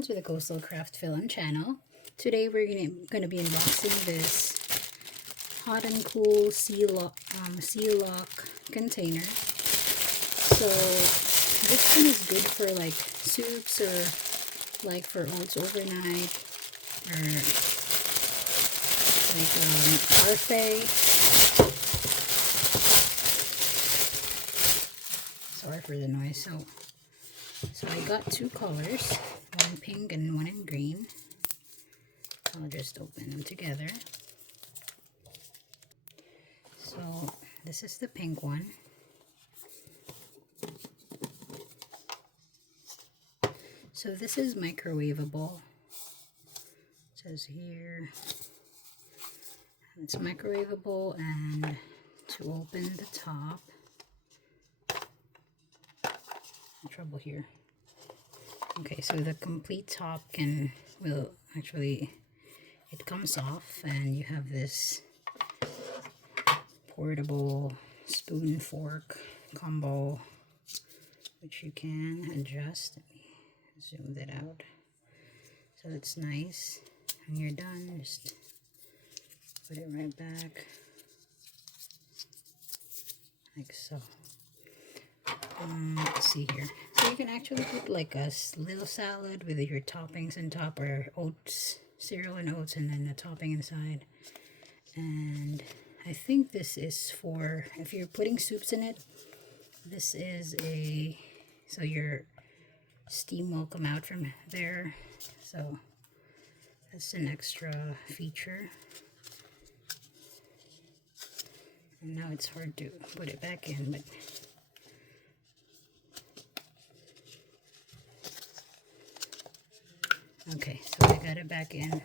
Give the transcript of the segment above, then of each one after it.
welcome to the CoastalCraftFilAm channel. Today we're gonna be unboxing this hot and cool seal lock container. So this one is good for like soups or like for oats overnight, or like Parfait. Sorry for the noise. So I got two colors, one pink and one in green. I'll just open them together. So this is the pink one. So this is microwavable. It says here it's microwavable, and to open the top, trouble here. Okay, so the complete top will actually, it comes off, and you have this portable spoon fork combo which you can adjust. Let me zoom that out. So it's nice. When you're done, just put it right back like so. Let's see here. So you can actually put like a little salad with your toppings on top, or oats, cereal and oats, and then the topping inside. And I think this is for if you're putting soups in it. This is so your steam will come out from there. So that's an extra feature. And now it's hard to put it back in, but okay, so I got it back in.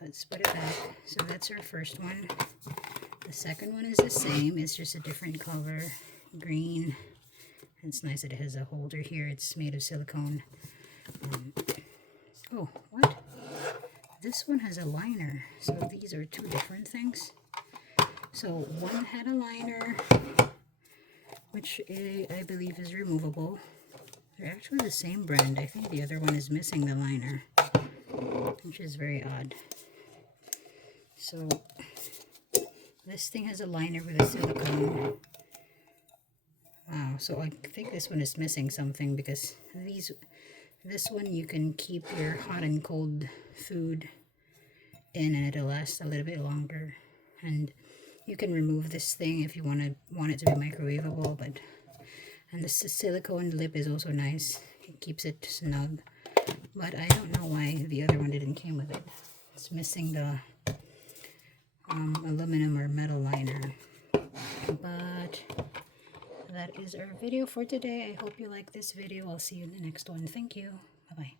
Let's put it back. So that's our first one. The second one is the same. It's just a different color, green. It's nice that it has a holder here. It's made of silicone. Oh, what? This one has a liner. So these are two different things. So one had a liner, which I believe is removable. They're actually the same brand. I think the other one is missing the liner, which is very odd. So this thing has a liner with a silicone. Wow, so I think this one is missing something, because this one you can keep your hot and cold food in, and it'll last a little bit longer. And you can remove this thing if you want it to be microwavable, and the silicone lip is also nice. It keeps it snug. But I don't know why the other one didn't came with it. It's missing the aluminum or metal liner. But that is our video for today. I hope you like this video. I'll see you in the next one. Thank you. Bye-bye.